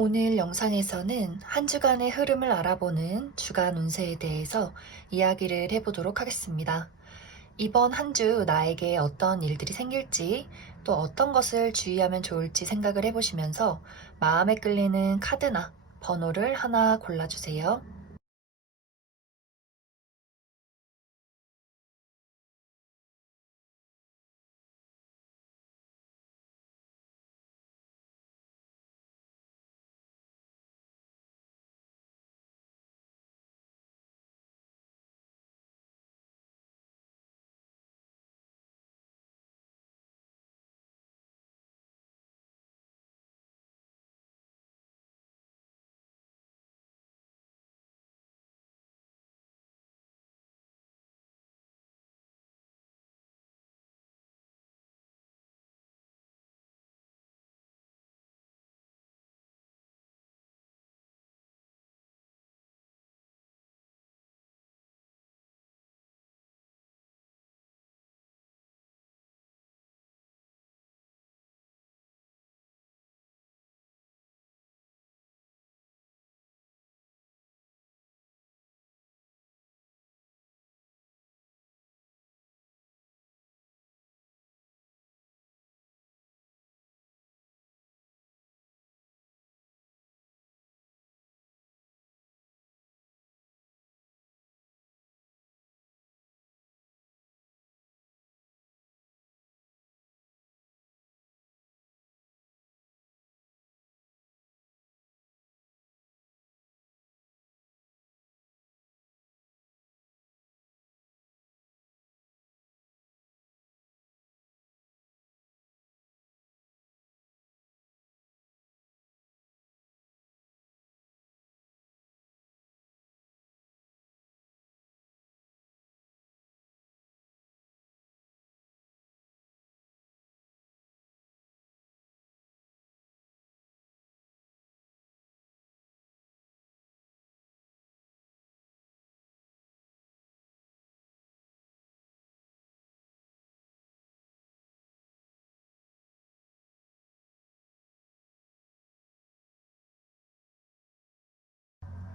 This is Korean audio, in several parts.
오늘 영상에서는 한 주간의 흐름을 알아보는 주간 운세에 대해서 이야기를 해보도록 하겠습니다. 이번 한 주 나에게 어떤 일들이 생길지, 또 어떤 것을 주의하면 좋을지 생각을 해보시면서 마음에 끌리는 카드나 번호를 하나 골라주세요.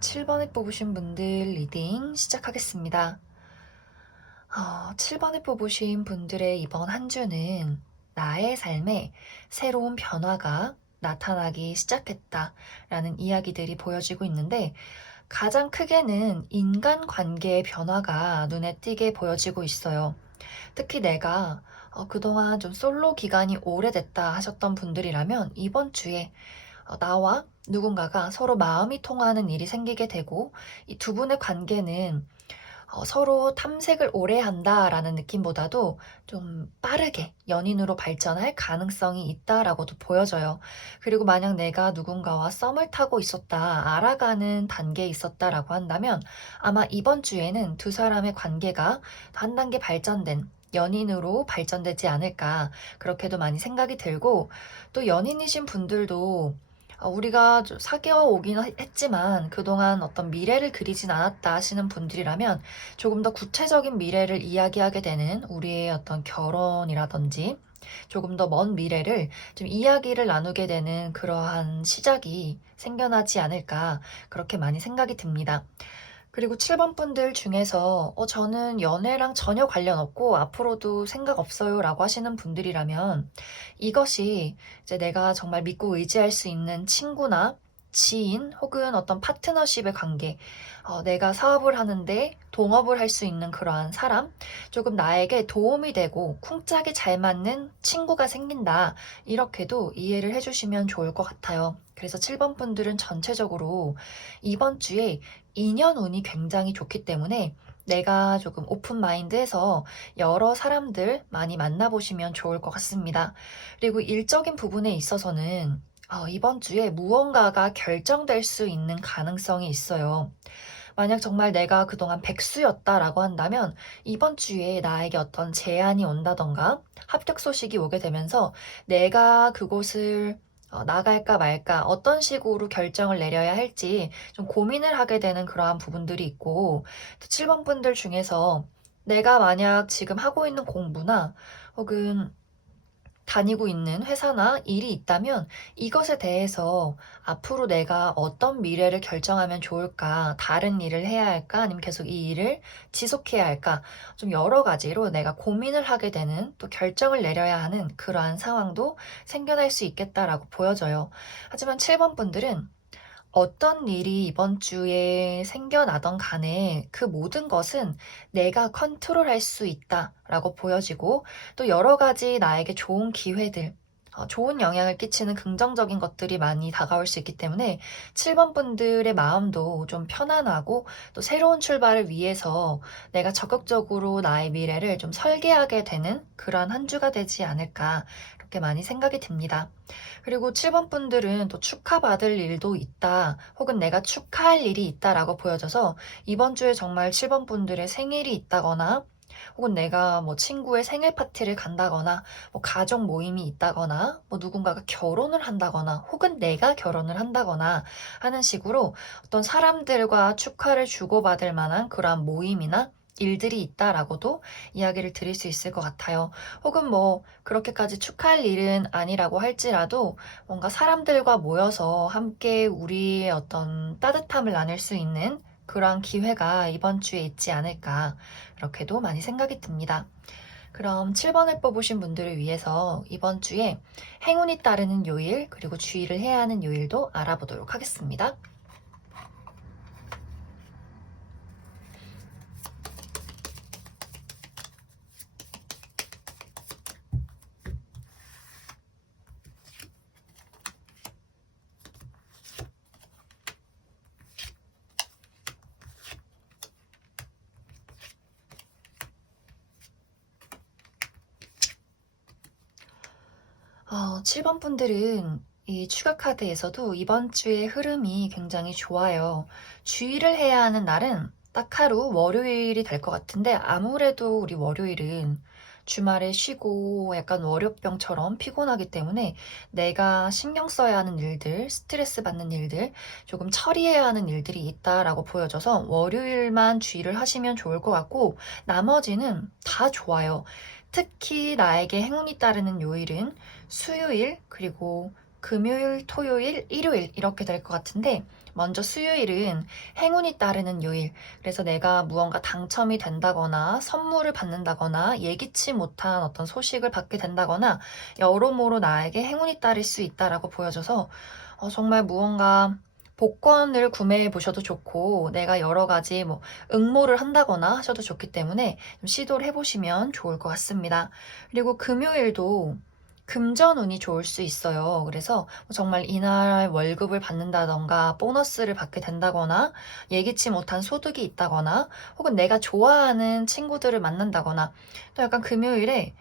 7번에 뽑으신 분들 리딩 시작하겠습니다. 7번에 뽑으신 분들의 이번 한 주는 나의 삶에 새로운 변화가 나타나기 시작했다라는 이야기들이 보여지고 있는데, 가장 크게는 인간관계의 변화가 눈에 띄게 보여지고 있어요. 특히 내가 그동안 좀 솔로 기간이 오래됐다 하셨던 분들이라면 이번 주에 나와 누군가가 서로 마음이 통하는 일이 생기게 되고, 이 두 분의 관계는 서로 탐색을 오래 한다라는 느낌보다도 좀 빠르게 연인으로 발전할 가능성이 있다라고도 보여져요. 그리고 만약 내가 누군가와 썸을 타고 있었다, 알아가는 단계에 있었다라고 한다면 아마 이번 주에는 두 사람의 관계가 한 단계 발전된 연인으로 발전되지 않을까, 그렇게도 많이 생각이 들고, 또 연인이신 분들도 우리가 좀 사귀어 오긴 했지만 그동안 어떤 미래를 그리진 않았다 하시는 분들이라면 조금 더 구체적인 미래를 이야기하게 되는, 우리의 어떤 결혼이라든지 조금 더 먼 미래를 좀 이야기를 나누게 되는 그러한 시작이 생겨나지 않을까, 그렇게 많이 생각이 듭니다. 그리고 7번 분들 중에서 저는 연애랑 전혀 관련 없고 앞으로도 생각 없어요 라고 하시는 분들이라면, 이것이 이제 내가 정말 믿고 의지할 수 있는 친구나 지인 혹은 어떤 파트너십의 관계, 내가 사업을 하는데 동업을 할 수 있는 그러한 사람, 조금 나에게 도움이 되고 쿵짝이 잘 맞는 친구가 생긴다, 이렇게도 이해를 해주시면 좋을 것 같아요. 그래서 7번 분들은 전체적으로 이번 주에 인연 운이 굉장히 좋기 때문에 내가 조금 오픈 마인드해서 여러 사람들 많이 만나보시면 좋을 것 같습니다. 그리고 일적인 부분에 있어서는 이번 주에 무언가가 결정될 수 있는 가능성이 있어요. 만약 정말 내가 그동안 백수였다라고 한다면 이번 주에 나에게 어떤 제안이 온다던가 합격 소식이 오게 되면서 내가 그곳을 나갈까 말까, 어떤 식으로 결정을 내려야 할지 좀 고민을 하게 되는 그러한 부분들이 있고, 또 7번 분들 중에서 내가 만약 지금 하고 있는 공부나 혹은 다니고 있는 회사나 일이 있다면 이것에 대해서 앞으로 내가 어떤 미래를 결정하면 좋을까? 다른 일을 해야 할까? 아니면 계속 이 일을 지속해야 할까? 좀 여러 가지로 내가 고민을 하게 되는 또 결정을 내려야 하는 그러한 상황도 생겨날 수 있겠다라고 보여져요. 하지만 7번 분들은 어떤 일이 이번 주에 생겨나던 간에 그 모든 것은 내가 컨트롤할 수 있다라고 보여지고 또 여러 가지 나에게 좋은 기회들, 좋은 영향을 끼치는 긍정적인 것들이 많이 다가올 수 있기 때문에 7번 분들의 마음도 좀 편안하고 또 새로운 출발을 위해서 내가 적극적으로 나의 미래를 좀 설계하게 되는 그러한 한 주가 되지 않을까 이렇게 많이 생각이 듭니다. 그리고 7번 분들은 또 축하받을 일도 있다, 혹은 내가 축하할 일이 있다라고 보여져서 이번 주에 정말 7번 분들의 생일이 있다거나, 혹은 내가 뭐 친구의 생일 파티를 간다거나, 뭐 가족 모임이 있다거나, 뭐 누군가가 결혼을 한다거나, 혹은 내가 결혼을 한다거나 하는 식으로 어떤 사람들과 축하를 주고받을 만한 그러한 모임이나 일들이 있다라고도 이야기를 드릴 수 있을 것 같아요. 혹은 뭐 그렇게까지 축하할 일은 아니라고 할지라도 뭔가 사람들과 모여서 함께 우리의 어떤 따뜻함을 나눌 수 있는 그러한 기회가 이번 주에 있지 않을까, 이렇게도 많이 생각이 듭니다. 그럼 7번을 뽑으신 분들을 위해서 이번 주에 행운이 따르는 요일, 그리고 주의를 해야 하는 요일도 알아보도록 하겠습니다. 어, 7번 분들은 이 추가 카드에서도 이번 주의 흐름이 굉장히 좋아요. 주의를 해야 하는 날은 딱 하루 월요일이 될 것 같은데, 아무래도 우리 월요일은 주말에 쉬고 약간 월요병처럼 피곤하기 때문에 내가 신경 써야 하는 일들, 스트레스 받는 일들, 조금 처리해야 하는 일들이 있다라고 보여져서 월요일만 주의를 하시면 좋을 것 같고, 나머지는 다 좋아요. 특히 나에게 행운이 따르는 요일은 수요일, 그리고 금요일, 토요일, 일요일 이렇게 될 것 같은데, 먼저 수요일은 행운이 따르는 요일. 그래서 내가 무언가 당첨이 된다거나 선물을 받는다거나 예기치 못한 어떤 소식을 받게 된다거나 여러모로 나에게 행운이 따를 수 있다라고 보여져서 정말 무언가 복권을 구매해 보셔도 좋고, 내가 여러 가지 뭐 응모를 한다거나 하셔도 좋기 때문에 좀 시도를 해보시면 좋을 것 같습니다. 그리고 금요일도 금전운이 좋을 수 있어요. 그래서 정말 이날 월급을 받는다던가 보너스를 받게 된다거나 예기치 못한 소득이 있다거나, 혹은 내가 좋아하는 친구들을 만난다거나, 또 약간 금요일에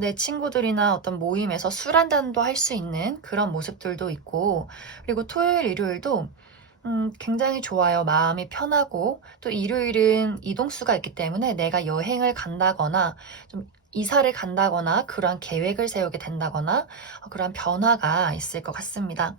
내 친구들이나 어떤 모임에서 술 한 잔도 할 수 있는 그런 모습들도 있고, 그리고 토요일, 일요일도 굉장히 좋아요. 마음이 편하고, 또 일요일은 이동수가 있기 때문에 내가 여행을 간다거나 좀 이사를 간다거나 그러한 계획을 세우게 된다거나 그러한 변화가 있을 것 같습니다.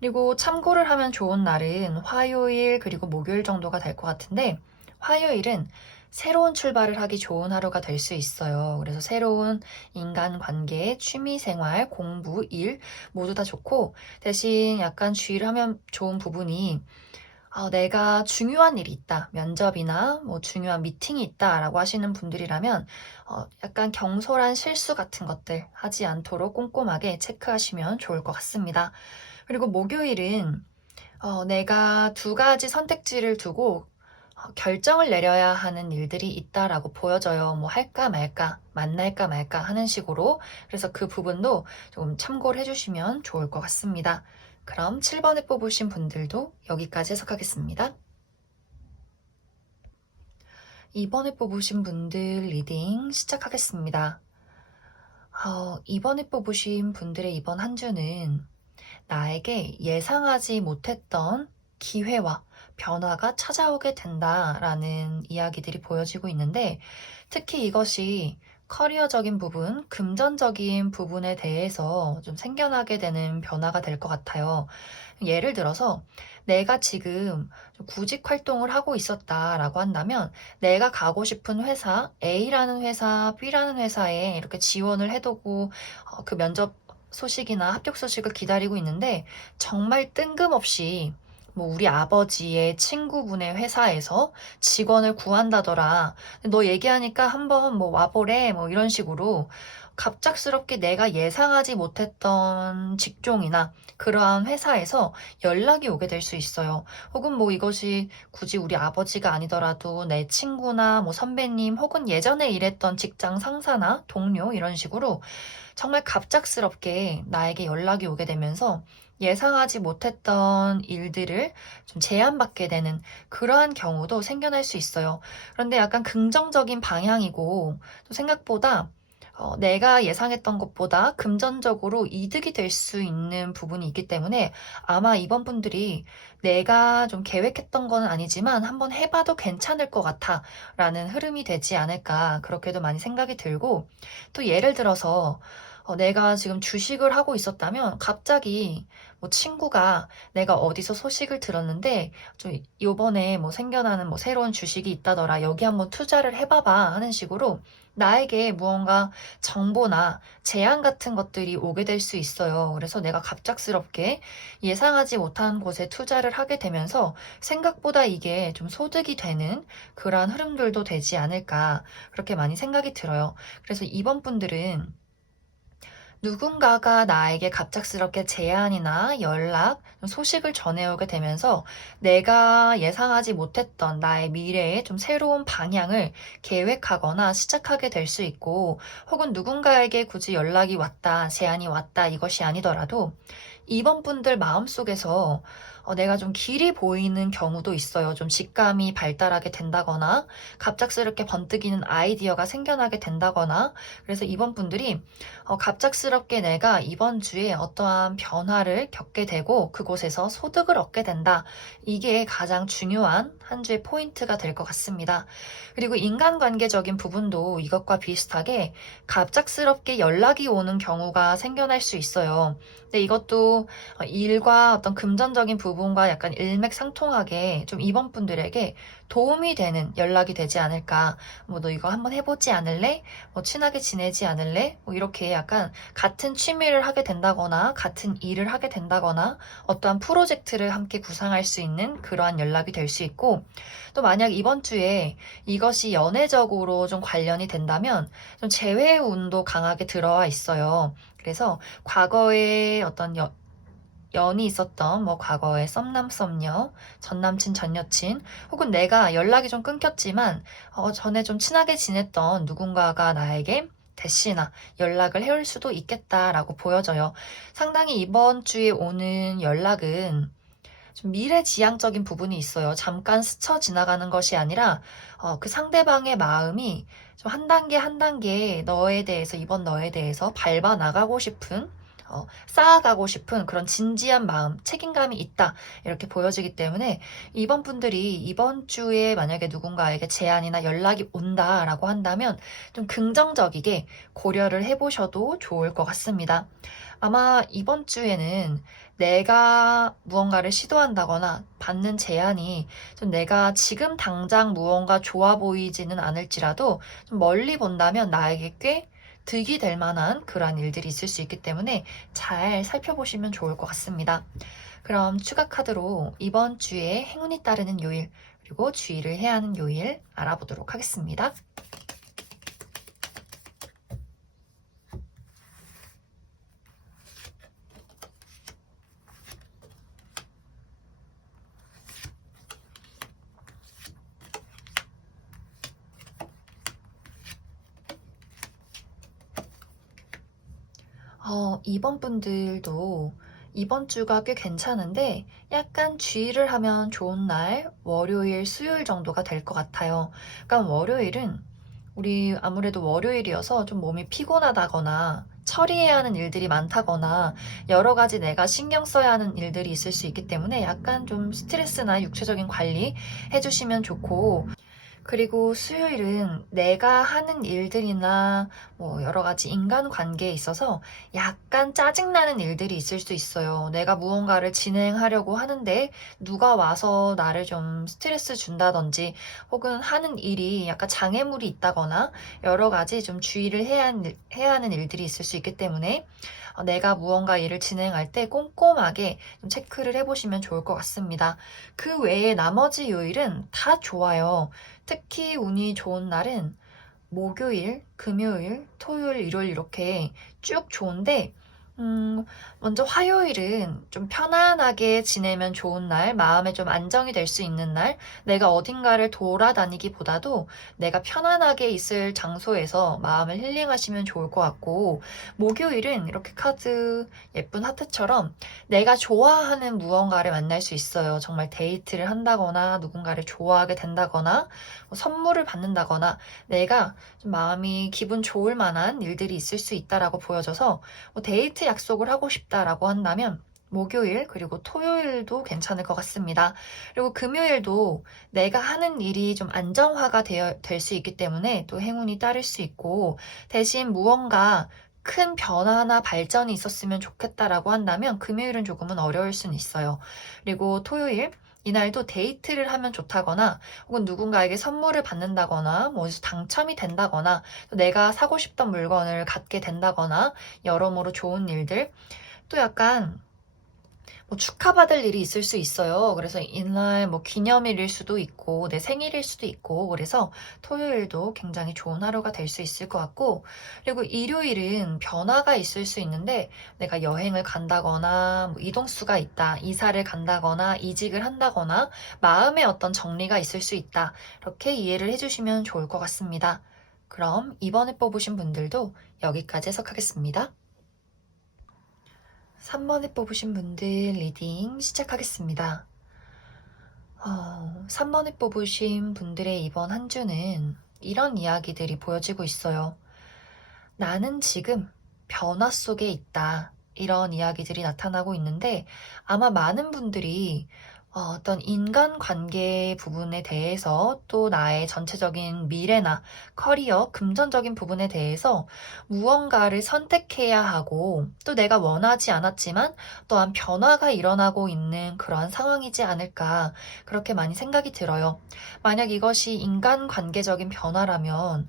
그리고 참고를 하면 좋은 날은 화요일, 그리고 목요일 정도가 될 것 같은데, 화요일은 새로운 출발을 하기 좋은 하루가 될 수 있어요. 그래서 새로운 인간관계, 취미생활, 공부, 일 모두 다 좋고, 대신 약간 주의를 하면 좋은 부분이, 내가 중요한 일이 있다, 면접이나 뭐 중요한 미팅이 있다라고 하시는 분들이라면 약간 경솔한 실수 같은 것들 하지 않도록 꼼꼼하게 체크하시면 좋을 것 같습니다. 그리고 목요일은 내가 두 가지 선택지를 두고 결정을 내려야 하는 일들이 있다라고 보여져요. 뭐 할까 말까, 만날까 말까 하는 식으로. 그래서 그 부분도 좀 참고를 해주시면 좋을 것 같습니다. 그럼 7번에 뽑으신 분들도 여기까지 해석하겠습니다. 2번에 뽑으신 분들 리딩 시작하겠습니다. 2번에 뽑으신 분들의 이번 한 주는 나에게 예상하지 못했던 기회와 변화가 찾아오게 된다라는 이야기들이 보여지고 있는데, 특히 이것이 커리어적인 부분, 금전적인 부분에 대해서 좀 생겨나게 되는 변화가 될 것 같아요. 예를 들어서 내가 지금 좀 구직 활동을 하고 있었다라고 한다면 내가 가고 싶은 회사, A라는 회사, B라는 회사에 이렇게 지원을 해두고 그 면접 소식이나 합격 소식을 기다리고 있는데 정말 뜬금없이 뭐 우리 아버지의 친구분의 회사에서 직원을 구한다더라. 너 얘기하니까 한번 뭐 와보래. 뭐 이런 식으로 갑작스럽게 내가 예상하지 못했던 직종이나 그러한 회사에서 연락이 오게 될 수 있어요. 혹은 뭐 이것이 굳이 우리 아버지가 아니더라도 내 친구나 뭐 선배님 혹은 예전에 일했던 직장 상사나 동료 이런 식으로 정말 갑작스럽게 나에게 연락이 오게 되면서 예상하지 못했던 일들을 좀 제안받게 되는 그러한 경우도 생겨날 수 있어요. 그런데 약간 긍정적인 방향이고 또 생각보다 내가 예상했던 것보다 금전적으로 이득이 될 수 있는 부분이 있기 때문에 아마 이번 분들이 내가 좀 계획했던 건 아니지만 한번 해봐도 괜찮을 것 같아 라는 흐름이 되지 않을까 그렇게도 많이 생각이 들고 또 예를 들어서 내가 지금 주식을 하고 있었다면 갑자기 뭐 친구가 내가 어디서 소식을 들었는데 좀 요번에 뭐 생겨나는 뭐 새로운 주식이 있다더라. 여기 한번 투자를 해봐봐 하는 식으로 나에게 무언가 정보나 제안 같은 것들이 오게 될 수 있어요. 그래서 내가 갑작스럽게 예상하지 못한 곳에 투자를 하게 되면서 생각보다 이게 좀 소득이 되는 그러한 흐름들도 되지 않을까 그렇게 많이 생각이 들어요. 그래서 이번 분들은 누군가가 나에게 갑작스럽게 제안이나 연락, 소식을 전해오게 되면서 내가 예상하지 못했던 나의 미래의 좀 새로운 방향을 계획하거나 시작하게 될 수 있고, 혹은 누군가에게 굳이 연락이 왔다, 제안이 왔다, 이것이 아니더라도 이번 분들 마음속에서 내가 좀 길이 보이는 경우도 있어요. 좀 직감이 발달하게 된다거나, 갑작스럽게 번뜩이는 아이디어가 생겨나게 된다거나, 그래서 이번 분들이 갑작스럽게 내가 이번 주에 어떠한 변화를 겪게 되고 그곳에서 소득을 얻게 된다. 이게 가장 중요한 한 주의 포인트가 될 것 같습니다. 그리고 인간관계적인 부분도 이것과 비슷하게 갑작스럽게 연락이 오는 경우가 생겨날 수 있어요. 근데 이것도 일과 어떤 금전적인 부분과 약간 일맥상통하게 좀 이번 분들에게 도움이 되는 연락이 되지 않을까. 뭐 너 이거 한번 해보지 않을래? 뭐 친하게 지내지 않을래? 뭐 이렇게 약간 같은 취미를 하게 된다거나 같은 일을 하게 된다거나 어떠한 프로젝트를 함께 구상할 수 있는 그러한 연락이 될 수 있고 또 만약 이번 주에 이것이 연애적으로 좀 관련이 된다면 좀 재회 운도 강하게 들어와 있어요. 그래서 과거에 어떤 연이 있었던 뭐 과거의 썸남 썸녀, 전남친 전여친 혹은 내가 연락이 좀 끊겼지만 전에 좀 친하게 지냈던 누군가가 나에게 대시나 연락을 해올 수도 있겠다라고 보여져요. 상당히 이번 주에 오는 연락은 좀 미래지향적인 부분이 있어요. 잠깐 스쳐 지나가는 것이 아니라 그 상대방의 마음이 좀 한 단계 한 단계 너에 대해서 이번 너에 대해서 밟아 나가고 싶은 쌓아가고 싶은 그런 진지한 마음, 책임감이 있다. 이렇게 보여지기 때문에 이번 분들이 이번 주에 만약에 누군가에게 제안이나 연락이 온다라고 한다면 좀 긍정적이게 고려를 해보셔도 좋을 것 같습니다. 아마 이번 주에는 내가 무언가를 시도한다거나 받는 제안이 좀 내가 지금 당장 무언가 좋아 보이지는 않을지라도 좀 멀리 본다면 나에게 꽤 득이 될 만한 그러한 일들이 있을 수 있기 때문에 잘 살펴보시면 좋을 것 같습니다. 그럼 추가 카드로 이번 주에 행운이 따르는 요일 그리고 주의를 해야 하는 요일 알아보도록 하겠습니다. 이번 분들도 이번 주가 꽤 괜찮은데 약간 주의를 하면 좋은 날 월요일, 수요일 정도가 될 것 같아요. 그러니까 월요일은 우리 아무래도 월요일이어서 좀 몸이 피곤하다거나 처리해야 하는 일들이 많다거나 여러 가지 내가 신경 써야 하는 일들이 있을 수 있기 때문에 약간 좀 스트레스나 육체적인 관리 해주시면 좋고 그리고 수요일은 내가 하는 일들이나 뭐 여러 가지 인간관계에 있어서 약간 짜증나는 일들이 있을 수 있어요. 내가 무언가를 진행하려고 하는데 누가 와서 나를 좀 스트레스 준다든지 혹은 하는 일이 약간 장애물이 있다거나 여러 가지 좀 주의를 해야 하는 일들이 있을 수 있기 때문에 내가 무언가 일을 진행할 때 꼼꼼하게 좀 체크를 해보시면 좋을 것 같습니다. 그 외에 나머지 요일은 다 좋아요. 특히 운이 좋은 날은 목요일, 금요일, 토요일, 일요일 이렇게 쭉 좋은데, 먼저 화요일은 좀 편안하게 지내면 좋은 날, 마음에 좀 안정이 될 수 있는 날, 내가 어딘가를 돌아다니기보다도 내가 편안하게 있을 장소에서 마음을 힐링하시면 좋을 것 같고, 목요일은 이렇게 카드 예쁜 하트처럼 내가 좋아하는 무언가를 만날 수 있어요. 정말 데이트를 한다거나, 누군가를 좋아하게 된다거나, 뭐 선물을 받는다거나, 내가 좀 마음이 기분 좋을 만한 일들이 있을 수 있다라고 보여져서 뭐 데이트 약속을 하고 싶다라고 한다면 목요일 그리고 토요일도 괜찮을 것 같습니다. 그리고 금요일도 내가 하는 일이 좀 안정화가 될 수 있기 때문에 또 행운이 따를 수 있고 대신 무언가 큰 변화나 발전이 있었으면 좋겠다라고 한다면 금요일은 조금은 어려울 수는 있어요. 그리고 토요일 이날도 데이트를 하면 좋다거나 혹은 누군가에게 선물을 받는다거나 뭐 어디서 당첨이 된다거나 내가 사고 싶던 물건을 갖게 된다거나 여러모로 좋은 일들 또 약간 뭐 축하받을 일이 있을 수 있어요. 그래서 이날 뭐 기념일일 수도 있고 내 생일일 수도 있고 그래서 토요일도 굉장히 좋은 하루가 될 수 있을 것 같고 그리고 일요일은 변화가 있을 수 있는데 내가 여행을 간다거나 뭐 이동수가 있다, 이사를 간다거나 이직을 한다거나 마음의 어떤 정리가 있을 수 있다. 이렇게 이해를 해주시면 좋을 것 같습니다. 그럼 이번에 뽑으신 분들도 여기까지 해석하겠습니다. 3번에 뽑으신 분들 리딩 시작하겠습니다. 3번에 뽑으신 분들의 이번 한 주는 이런 이야기들이 보여지고 있어요. 나는 지금 변화 속에 있다. 이런 이야기들이 나타나고 있는데 아마 많은 분들이 어떤 인간관계 부분에 대해서 또 나의 전체적인 미래나 커리어, 금전적인 부분에 대해서 무언가를 선택해야 하고 또 내가 원하지 않았지만 또한 변화가 일어나고 있는 그러한 상황이지 않을까 그렇게 많이 생각이 들어요. 만약 이것이 인간관계적인 변화라면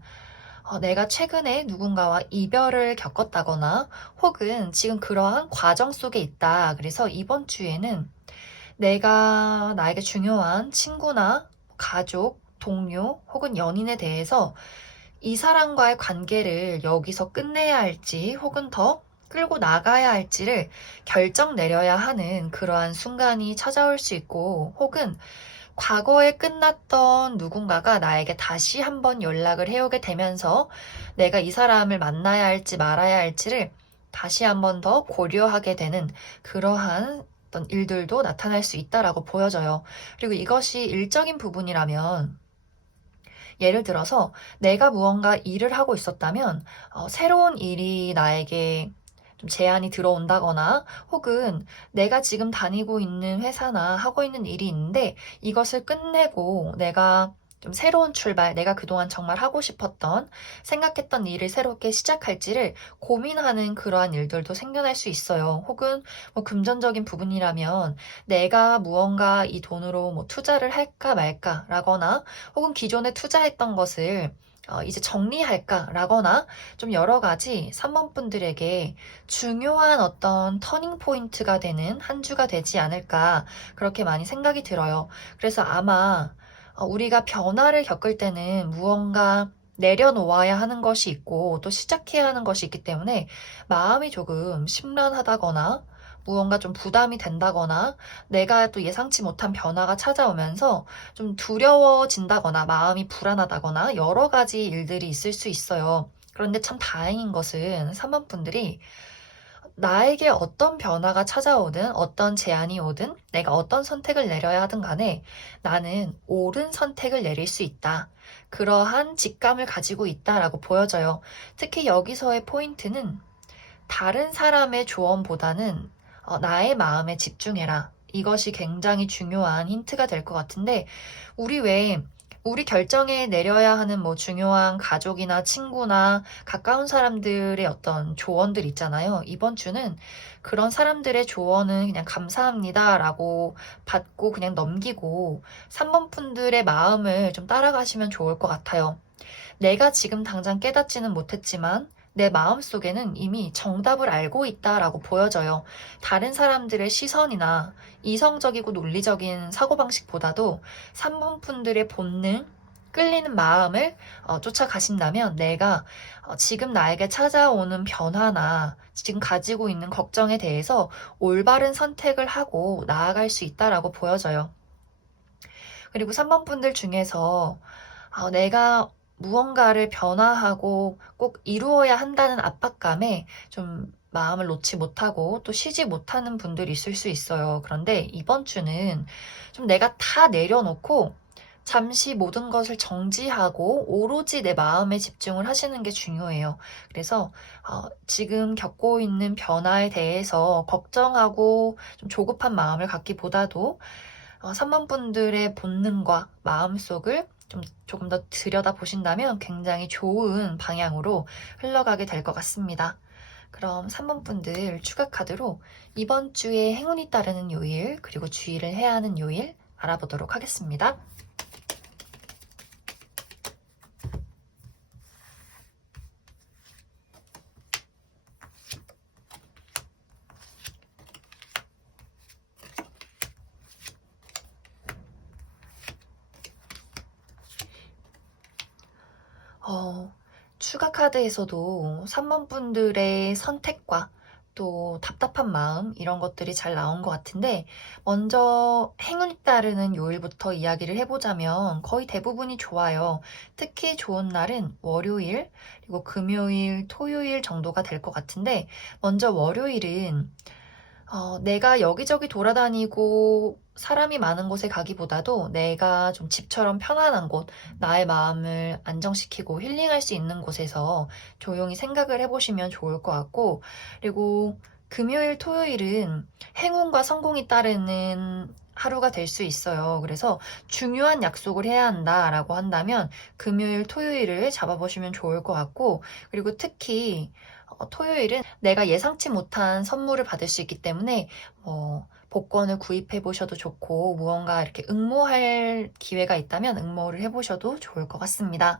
내가 최근에 누군가와 이별을 겪었다거나 혹은 지금 그러한 과정 속에 있다. 그래서 이번 주에는 내가 나에게 중요한 친구나 가족, 동료 혹은 연인에 대해서 이 사람과의 관계를 여기서 끝내야 할지 혹은 더 끌고 나가야 할지를 결정 내려야 하는 그러한 순간이 찾아올 수 있고 혹은 과거에 끝났던 누군가가 나에게 다시 한번 연락을 해오게 되면서 내가 이 사람을 만나야 할지 말아야 할지를 다시 한번 더 고려하게 되는 그러한 어떤 일들도 나타날 수 있다라고 보여져요. 그리고 이것이 일적인 부분이라면 예를 들어서 내가 무언가 일을 하고 있었다면 새로운 일이 나에게 좀 제안이 들어온다거나 혹은 내가 지금 다니고 있는 회사나 하고 있는 일이 있는데 이것을 끝내고 내가 좀 새로운 출발, 내가 그동안 정말 하고 싶었던, 생각했던 일을 새롭게 시작할지를 고민하는 그러한 일들도 생겨날 수 있어요. 혹은 뭐 금전적인 부분이라면 내가 무언가 이 돈으로 뭐 투자를 할까 말까라거나 혹은 기존에 투자했던 것을 이제 정리할까라거나 좀 여러 가지 3번 분들에게 중요한 어떤 터닝 포인트가 되는 한 주가 되지 않을까 그렇게 많이 생각이 들어요. 그래서 아마 우리가 변화를 겪을 때는 무언가 내려놓아야 하는 것이 있고 또 시작해야 하는 것이 있기 때문에 마음이 조금 심란하다거나 무언가 좀 부담이 된다거나 내가 또 예상치 못한 변화가 찾아오면서 좀 두려워진다거나 마음이 불안하다거나 여러 가지 일들이 있을 수 있어요. 그런데 참 다행인 것은 3번 분들이 나에게 어떤 변화가 찾아오든 어떤 제안이 오든 내가 어떤 선택을 내려야 하든 간에 나는 옳은 선택을 내릴 수 있다. 그러한 직감을 가지고 있다라고 보여져요. 특히 여기서의 포인트는 다른 사람의 조언보다는 나의 마음에 집중해라. 이것이 굉장히 중요한 힌트가 될 것 같은데 우리 왜 우리 결정에 내려야 하는 뭐 중요한 가족이나 친구나 가까운 사람들의 어떤 조언들 있잖아요. 이번 주는 그런 사람들의 조언은 그냥 감사합니다라고 받고 그냥 넘기고 3번 분들의 마음을 좀 따라가시면 좋을 것 같아요. 내가 지금 당장 깨닫지는 못했지만 내 마음속에는 이미 정답을 알고 있다라고 보여져요. 다른 사람들의 시선이나 이성적이고 논리적인 사고방식보다도 3번 분들의 본능, 끌리는 마음을 쫓아가신다면 내가 지금 나에게 찾아오는 변화나 지금 가지고 있는 걱정에 대해서 올바른 선택을 하고 나아갈 수 있다라고 보여져요. 그리고 3번 분들 중에서 내가 무언가를 변화하고 꼭 이루어야 한다는 압박감에 좀 마음을 놓지 못하고 또 쉬지 못하는 분들이 있을 수 있어요. 그런데 이번 주는 좀 내가 다 내려놓고 잠시 모든 것을 정지하고 오로지 내 마음에 집중을 하시는 게 중요해요. 그래서 지금 겪고 있는 변화에 대해서 걱정하고 좀 조급한 마음을 갖기보다도 3번 분들의 본능과 마음속을 조금 더 들여다보신다면 굉장히 좋은 방향으로 흘러가게 될 것 같습니다. 그럼 3번 분들 추가 카드로 이번 주에 행운이 따르는 요일, 그리고 주의를 해야 하는 요일 알아보도록 하겠습니다. 추가 카드에서도 3번 분들의 선택과 또 답답한 마음 이런 것들이 잘 나온 것 같은데 먼저 행운이 따르는 요일부터 이야기를 해보자면 거의 대부분이 좋아요. 특히 좋은 날은 월요일 그리고 금요일, 토요일 정도가 될 것 같은데 먼저 월요일은 내가 여기저기 돌아다니고 사람이 많은 곳에 가기보다도 내가 좀 집처럼 편안한 곳, 나의 마음을 안정시키고 힐링할 수 있는 곳에서 조용히 생각을 해보시면 좋을 것 같고, 그리고 금요일, 토요일은 행운과 성공이 따르는 하루가 될 수 있어요. 그래서 중요한 약속을 해야 한다라고 한다면 금요일, 토요일을 잡아보시면 좋을 것 같고, 그리고 특히 토요일은 내가 예상치 못한 선물을 받을 수 있기 때문에 복권을 구입해 보셔도 좋고 무언가 이렇게 응모할 기회가 있다면 응모를 해보셔도 좋을 것 같습니다.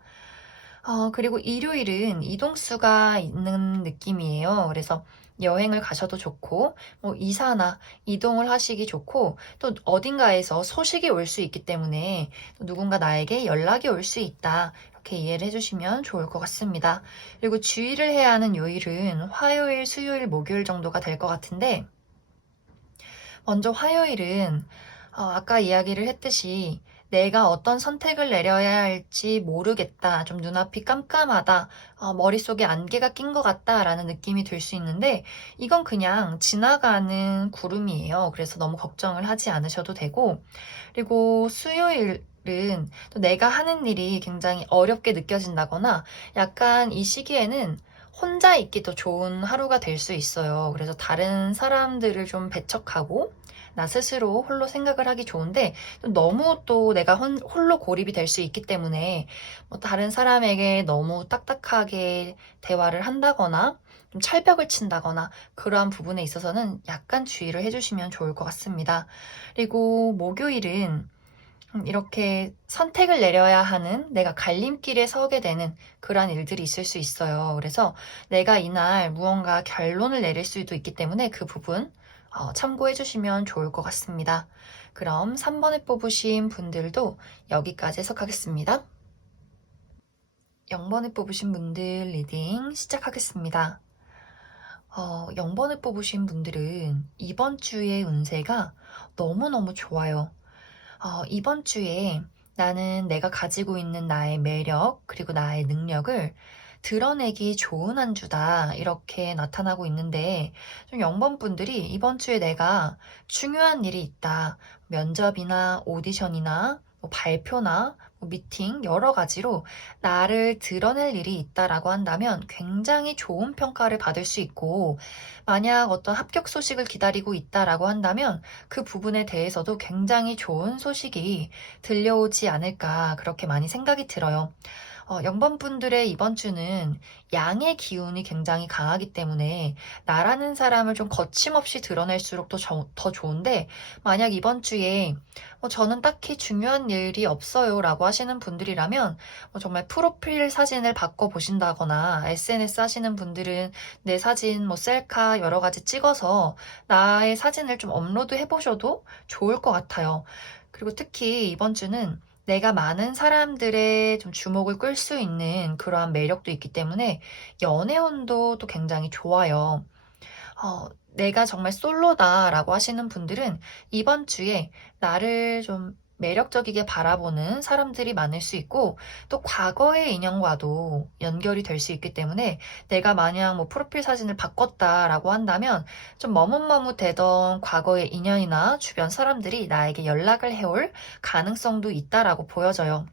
그리고 일요일은 이동수가 있는 느낌이에요. 그래서 여행을 가셔도 좋고, 뭐 이사나 이동을 하시기 좋고, 또 어딘가에서 소식이 올 수 있기 때문에 누군가 나에게 연락이 올 수 있다. 이렇게 이해를 해주시면 좋을 것 같습니다. 그리고 주의를 해야 하는 요일은 화요일, 수요일, 목요일 정도가 될 것 같은데, 먼저 화요일은 아까 이야기를 했듯이 내가 어떤 선택을 내려야 할지 모르겠다. 좀 눈앞이 깜깜하다. 머릿속에 안개가 낀 것 같다라는 느낌이 들 수 있는데 이건 그냥 지나가는 구름이에요. 그래서 너무 걱정을 하지 않으셔도 되고 그리고 수요일은 또 내가 하는 일이 굉장히 어렵게 느껴진다거나 약간 이 시기에는 혼자 있기도 좋은 하루가 될 수 있어요. 그래서 다른 사람들을 좀 배척하고 나 스스로 홀로 생각을 하기 좋은데 너무 또 내가 홀로 고립이 될 수 있기 때문에 뭐 다른 사람에게 너무 딱딱하게 대화를 한다거나 좀 철벽을 친다거나 그러한 부분에 있어서는 약간 주의를 해주시면 좋을 것 같습니다. 그리고 목요일은 이렇게 선택을 내려야 하는 내가 갈림길에 서게 되는 그러한 일들이 있을 수 있어요. 그래서 내가 이날 무언가 결론을 내릴 수도 있기 때문에 그 부분 참고해 주시면 좋을 것 같습니다. 그럼 3번에 뽑으신 분들도 여기까지 해석하겠습니다. 0번에 뽑으신 분들 리딩 시작하겠습니다. 0번에 뽑으신 분들은 이번 주의 운세가 너무너무 좋아요. 이번 주에 나는 내가 가지고 있는 나의 매력, 그리고 나의 능력을 드러내기 좋은 한 주다. 이렇게 나타나고 있는데, 좀 0번 분들이 이번 주에 내가 중요한 일이 있다. 면접이나 오디션이나 뭐 발표나 뭐 미팅 여러 가지로 나를 드러낼 일이 있다라고 한다면 굉장히 좋은 평가를 받을 수 있고, 만약 어떤 합격 소식을 기다리고 있다라고 한다면 그 부분에 대해서도 굉장히 좋은 소식이 들려오지 않을까, 그렇게 많이 생각이 들어요. 0번분들의 이번 주는 양의 기운이 굉장히 강하기 때문에 나라는 사람을 좀 거침없이 드러낼수록 더 좋은데, 만약 이번 주에 저는 딱히 중요한 일이 없어요 라고 하시는 분들이라면 정말 프로필 사진을 바꿔보신다거나, SNS 하시는 분들은 내 사진 셀카 여러 가지 찍어서 나의 사진을 좀 업로드 해보셔도 좋을 것 같아요. 그리고 특히 이번 주는 내가 많은 사람들의 좀 주목을 끌 수 있는 그러한 매력도 있기 때문에 연애운도 또 굉장히 좋아요. 내가 정말 솔로다라고 하시는 분들은 이번 주에 나를 좀 매력적이게 바라보는 사람들이 많을 수 있고, 또 과거의 인연과도 연결이 될 수 있기 때문에 내가 만약 프로필 사진을 바꿨다라고 한다면 좀 머뭇머뭇대던 과거의 인연이나 주변 사람들이 나에게 연락을 해올 가능성도 있다라고 보여져요.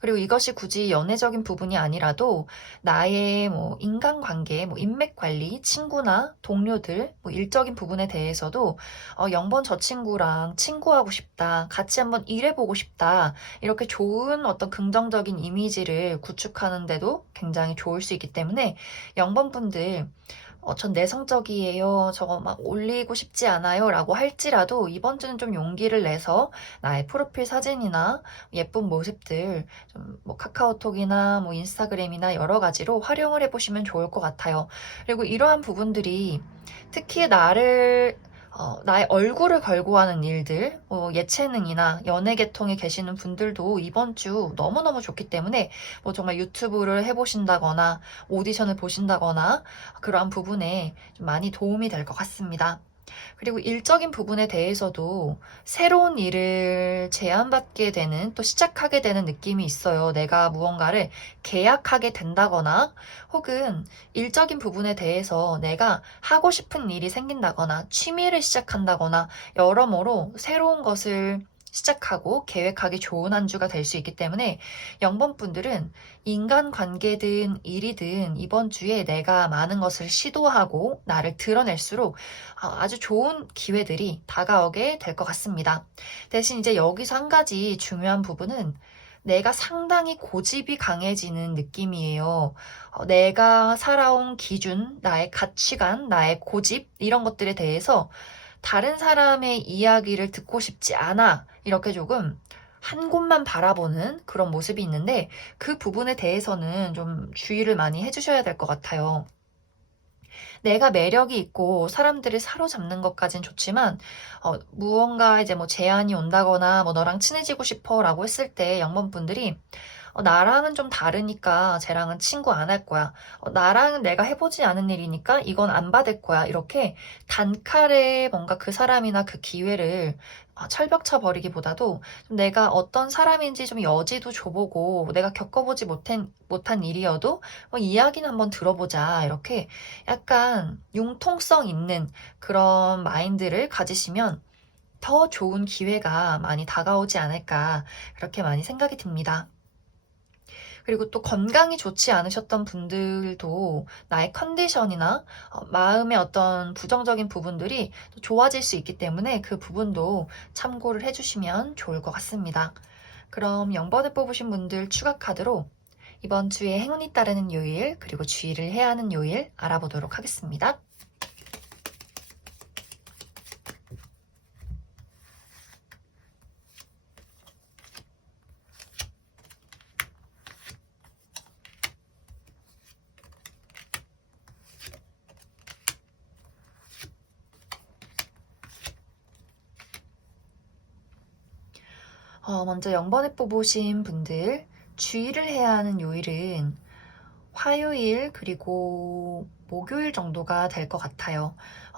그리고 이것이 굳이 연애적인 부분이 아니라도 나의 인간관계, 인맥 관리, 친구나 동료들, 일적인 부분에 대해서도 0번 저 친구랑 친구하고 싶다, 같이 한번 일해보고 싶다, 이렇게 좋은 어떤 긍정적인 이미지를 구축하는데도 굉장히 좋을 수 있기 때문에 0번 분들, 전 내성적이에요, 저거 막 올리고 싶지 않아요 라고 할지라도 이번 주는 좀 용기를 내서 나의 프로필 사진이나 예쁜 모습들 좀 카카오톡이나 인스타그램이나 여러 가지로 활용을 해보시면 좋을 것 같아요. 그리고 이러한 부분들이 특히 나의 얼굴을 걸고 하는 일들, 예체능이나 연예 계통에 계시는 분들도 이번 주 너무너무 좋기 때문에 정말 유튜브를 해보신다거나 오디션을 보신다거나 그러한 부분에 좀 많이 도움이 될 것 같습니다. 그리고 일적인 부분에 대해서도 새로운 일을 제안받게 되는, 또 시작하게 되는 느낌이 있어요. 내가 무언가를 계약하게 된다거나, 혹은 일적인 부분에 대해서 내가 하고 싶은 일이 생긴다거나, 취미를 시작한다거나, 여러모로 새로운 것을 시작하고 계획하기 좋은 한 주가 될 수 있기 때문에 0번 분들은 인간관계든 일이든 이번 주에 내가 많은 것을 시도하고 나를 드러낼수록 아주 좋은 기회들이 다가오게 될 것 같습니다. 대신 이제 여기서 한 가지 중요한 부분은 내가 상당히 고집이 강해지는 느낌이에요. 내가 살아온 기준, 나의 가치관, 나의 고집, 이런 것들에 대해서 다른 사람의 이야기를 듣고 싶지 않아, 이렇게 조금 한 곳만 바라보는 그런 모습이 있는데, 그 부분에 대해서는 좀 주의를 많이 해주셔야 될 것 같아요. 내가 매력이 있고 사람들을 사로잡는 것까진 좋지만, 무언가 이제 제안이 온다거나 너랑 친해지고 싶어 라고 했을 때 0번 분들이 나랑은 좀 다르니까 쟤랑은 친구 안 할 거야. 나랑은 내가 해보지 않은 일이니까 이건 안 받을 거야. 이렇게 단칼에 뭔가 그 사람이나 그 기회를 철벽쳐 버리기보다도 좀 내가 어떤 사람인지 좀 여지도 줘보고, 내가 겪어보지 못한 일이어도 이야기는 한번 들어보자, 이렇게 약간 융통성 있는 그런 마인드를 가지시면 더 좋은 기회가 많이 다가오지 않을까, 그렇게 많이 생각이 듭니다. 그리고 또 건강이 좋지 않으셨던 분들도 나의 컨디션이나 마음의 어떤 부정적인 부분들이 또 좋아질 수 있기 때문에 그 부분도 참고를 해주시면 좋을 것 같습니다. 그럼 0번을 뽑으신 분들 추가 카드로 이번 주에 행운이 따르는 요일, 그리고 주의를 해야 하는 요일 알아보도록 하겠습니다. 먼저 0번에 뽑으신 분들, 주의를 해야 하는 요일은 화요일 그리고 목요일 정도가 될 것 같아요.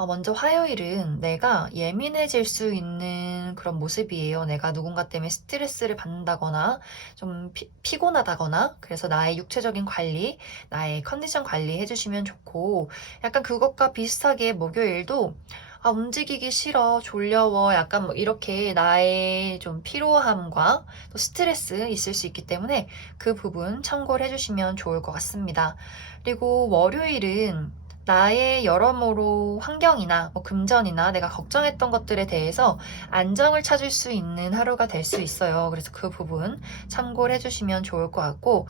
먼저 화요일은 내가 예민해질 수 있는 그런 모습이에요. 내가 누군가 때문에 스트레스를 받는다거나 좀 피곤하다거나, 그래서 나의 육체적인 관리, 나의 컨디션 관리 해주시면 좋고, 약간 그것과 비슷하게 목요일도 아, 움직이기 싫어, 졸려워, 약간 뭐 이렇게 나의 좀 피로함과 또 스트레스 있을 수 있기 때문에 그 부분 참고를 해주시면 좋을 것 같습니다. 그리고 월요일은 나의 여러모로 환경이나 뭐 금전이나 내가 걱정했던 것들에 대해서 안정을 찾을 수 있는 하루가 될 수 있어요. 그래서 그 부분 참고를 해주시면 좋을 것 같고,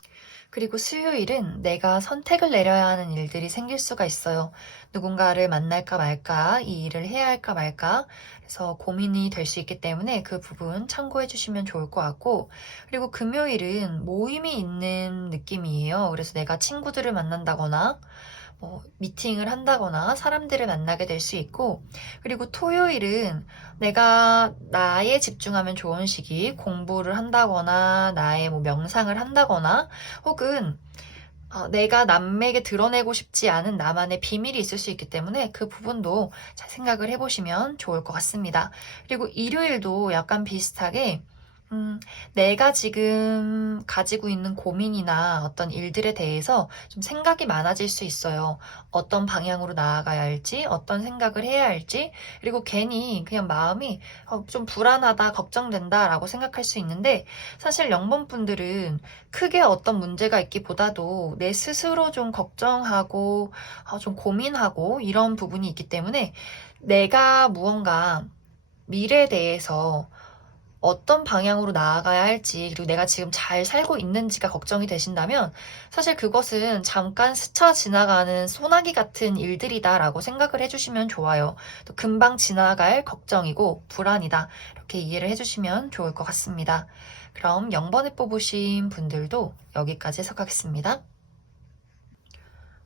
그리고 수요일은 내가 선택을 내려야 하는 일들이 생길 수가 있어요. 누군가를 만날까 말까, 이 일을 해야 할까 말까, 그래서 고민이 될 수 있기 때문에 그 부분 참고해 주시면 좋을 것 같고, 그리고 금요일은 모임이 있는 느낌이에요. 그래서 내가 친구들을 만난다거나, 뭐 미팅을 한다거나 사람들을 만나게 될 수 있고, 그리고 토요일은 내가 나에 집중하면 좋은 시기, 공부를 한다거나 나의 뭐 명상을 한다거나 혹은 내가 남에게 드러내고 싶지 않은 나만의 비밀이 있을 수 있기 때문에 그 부분도 잘 생각을 해보시면 좋을 것 같습니다. 그리고 일요일도 약간 비슷하게 내가 지금 가지고 있는 고민이나 어떤 일들에 대해서 좀 생각이 많아질 수 있어요. 어떤 방향으로 나아가야 할지, 어떤 생각을 해야 할지, 그리고 괜히 그냥 마음이 좀 불안하다, 걱정된다라고 생각할 수 있는데, 사실 영범분들은 크게 어떤 문제가 있기보다도 내 스스로 좀 걱정하고, 좀 고민하고 이런 부분이 있기 때문에 내가 무언가 미래에 대해서 어떤 방향으로 나아가야 할지, 그리고 내가 지금 잘 살고 있는지가 걱정이 되신다면 사실 그것은 잠깐 스쳐 지나가는 소나기 같은 일들이다라고 생각을 해주시면 좋아요. 또 금방 지나갈 걱정이고 불안이다, 이렇게 이해를 해주시면 좋을 것 같습니다. 그럼 0번에 뽑으신 분들도 여기까지 해석하겠습니다.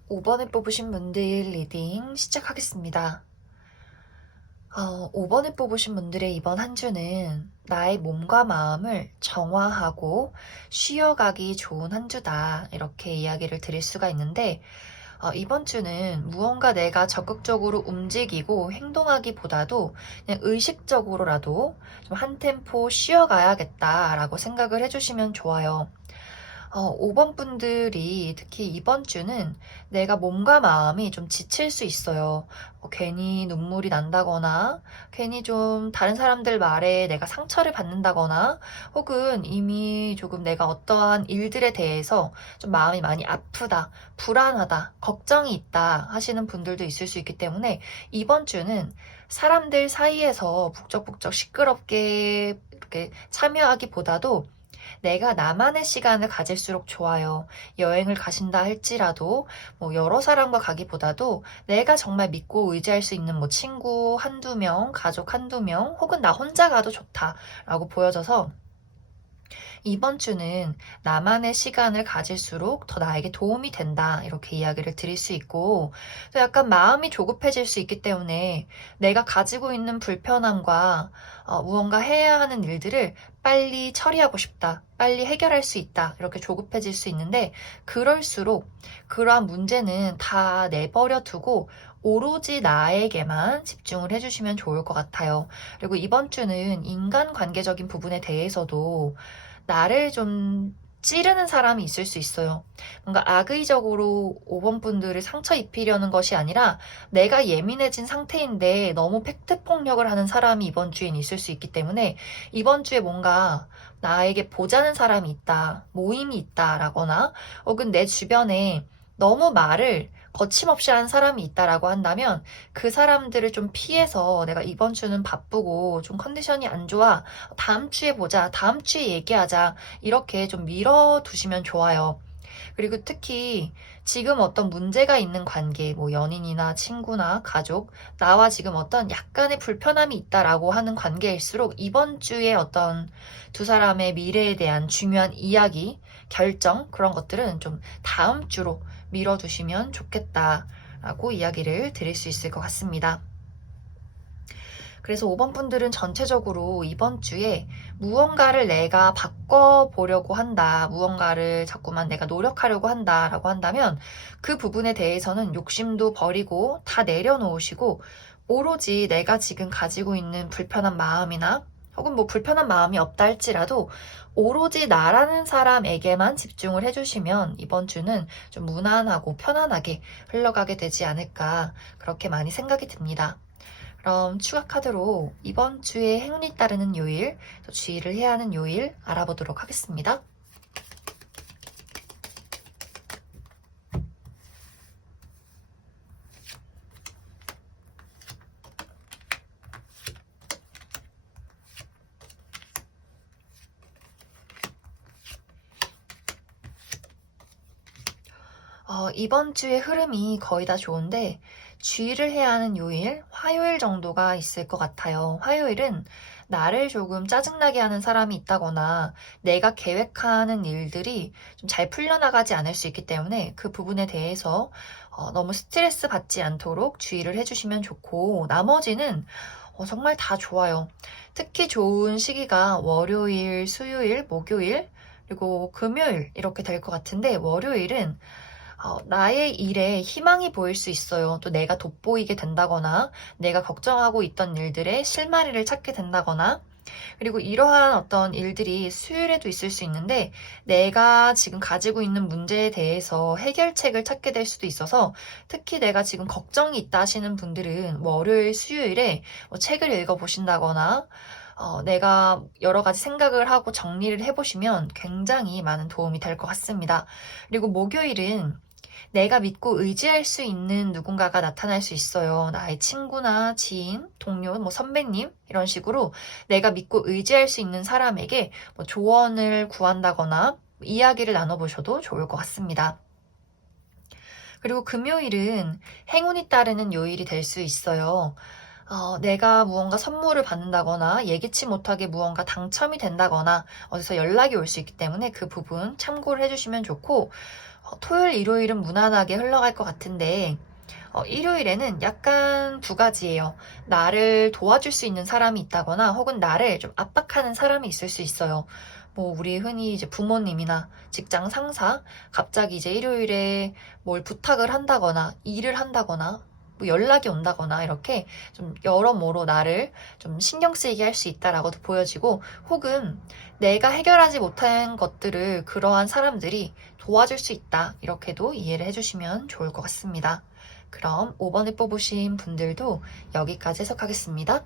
5번에 뽑으신 분들 리딩 시작하겠습니다. 5번에 뽑으신 분들의 이번 한 주는 나의 몸과 마음을 정화하고 쉬어가기 좋은 한 주다, 이렇게 이야기를 드릴 수가 있는데, 이번 주는 무언가 내가 적극적으로 움직이고 행동하기보다도 그냥 의식적으로라도 좀 한 템포 쉬어가야겠다라고 생각을 해주시면 좋아요. 5번 분들이 특히 이번 주는 내가 몸과 마음이 좀 지칠 수 있어요. 괜히 눈물이 난다거나, 괜히 좀 다른 사람들 말에 내가 상처를 받는다거나, 혹은 이미 조금 내가 어떠한 일들에 대해서 좀 마음이 많이 아프다, 불안하다, 걱정이 있다 하시는 분들도 있을 수 있기 때문에 이번 주는 사람들 사이에서 북적북적 시끄럽게 이렇게 참여하기보다도 내가 나만의 시간을 가질수록 좋아요. 여행을 가신다 할지라도 뭐 여러 사람과 가기보다도 내가 정말 믿고 의지할 수 있는 뭐 친구 한두 명, 가족 한두 명, 혹은 나 혼자 가도 좋다라고 보여져서 이번 주는 나만의 시간을 가질수록 더 나에게 도움이 된다, 이렇게 이야기를 드릴 수 있고, 또 약간 마음이 조급해질 수 있기 때문에 내가 가지고 있는 불편함과 무언가 해야 하는 일들을 빨리 처리하고 싶다, 빨리 해결할 수 있다, 이렇게 조급해질 수 있는데, 그럴수록 그러한 문제는 다 내버려 두고 오로지 나에게만 집중을 해주시면 좋을 것 같아요. 그리고 이번 주는 인간관계적인 부분에 대해서도 나를 좀 찌르는 사람이 있을 수 있어요. 뭔가 악의적으로 5번 분들을 상처 입히려는 것이 아니라 내가 예민해진 상태인데 너무 팩트 폭력을 하는 사람이 이번 주엔 있을 수 있기 때문에 이번 주에 뭔가 나에게 보자는 사람이 있다, 모임이 있다라거나 혹은 내 주변에 너무 말을 거침없이 하는 사람이 있다라고 한다면 그 사람들을 좀 피해서 내가 이번 주는 바쁘고 좀 컨디션이 안 좋아, 다음 주에 보자, 다음 주에 얘기하자, 이렇게 좀 밀어두시면 좋아요. 그리고 특히 지금 어떤 문제가 있는 관계, 뭐 연인이나 친구나 가족, 나와 지금 어떤 약간의 불편함이 있다라고 하는 관계일수록 이번 주에 어떤 두 사람의 미래에 대한 중요한 이야기, 결정, 그런 것들은 좀 다음 주로 밀어두시면 좋겠다라고 이야기를 드릴 수 있을 것 같습니다. 그래서 5번 분들은 전체적으로 이번 주에 무언가를 내가 바꿔보려고 한다, 무언가를 자꾸만 내가 노력하려고 한다라고 한다면 그 부분에 대해서는 욕심도 버리고 다 내려놓으시고 오로지 내가 지금 가지고 있는 불편한 마음이나 혹은 뭐 불편한 마음이 없다 할지라도 오로지 나라는 사람에게만 집중을 해주시면 이번 주는 좀 무난하고 편안하게 흘러가게 되지 않을까, 그렇게 많이 생각이 듭니다. 그럼 추가 카드로 이번 주에 행운이 따르는 요일, 또 주의를 해야 하는 요일 알아보도록 하겠습니다. 이번 주의 흐름이 거의 다 좋은데 주의를 해야 하는 요일, 화요일 정도가 있을 것 같아요. 화요일은 나를 조금 짜증나게 하는 사람이 있다거나 내가 계획하는 일들이 좀 잘 풀려나가지 않을 수 있기 때문에 그 부분에 대해서 너무 스트레스 받지 않도록 주의를 해주시면 좋고, 나머지는 정말 다 좋아요. 특히 좋은 시기가 월요일, 수요일, 목요일, 그리고 금요일 이렇게 될 것 같은데, 월요일은 나의 일에 희망이 보일 수 있어요. 또 내가 돋보이게 된다거나, 내가 걱정하고 있던 일들에 실마리를 찾게 된다거나, 그리고 이러한 어떤 일들이 수요일에도 있을 수 있는데, 내가 지금 가지고 있는 문제에 대해서 해결책을 찾게 될 수도 있어서, 특히 내가 지금 걱정이 있다 하시는 분들은 월요일, 수요일에 책을 읽어보신다거나, 내가 여러 가지 생각을 하고 정리를 해보시면 굉장히 많은 도움이 될 것 같습니다. 그리고 목요일은 내가 믿고 의지할 수 있는 누군가가 나타날 수 있어요. 나의 친구나 지인, 동료, 선배님 이런 식으로 내가 믿고 의지할 수 있는 사람에게 조언을 구한다거나 이야기를 나눠보셔도 좋을 것 같습니다. 그리고 금요일은 행운이 따르는 요일이 될 수 있어요. 내가 무언가 선물을 받는다거나 예기치 못하게 무언가 당첨이 된다거나 어디서 연락이 올 수 있기 때문에 그 부분 참고를 해주시면 좋고, 토요일, 일요일은 무난하게 흘러갈 것 같은데, 일요일에는 약간 두 가지예요. 나를 도와줄 수 있는 사람이 있다거나 혹은 나를 좀 압박하는 사람이 있을 수 있어요. 우리 흔히 이제 부모님이나 직장 상사, 갑자기 이제 일요일에 뭘 부탁을 한다거나 일을 한다거나 연락이 온다거나 이렇게 좀 여러모로 나를 좀 신경 쓰이게 할 수 있다라고도 보여지고, 혹은 내가 해결하지 못한 것들을 그러한 사람들이 도와줄 수 있다, 이렇게도 이해를 해주시면 좋을 것 같습니다. 그럼 5번을 뽑으신 분들도 여기까지 해석하겠습니다.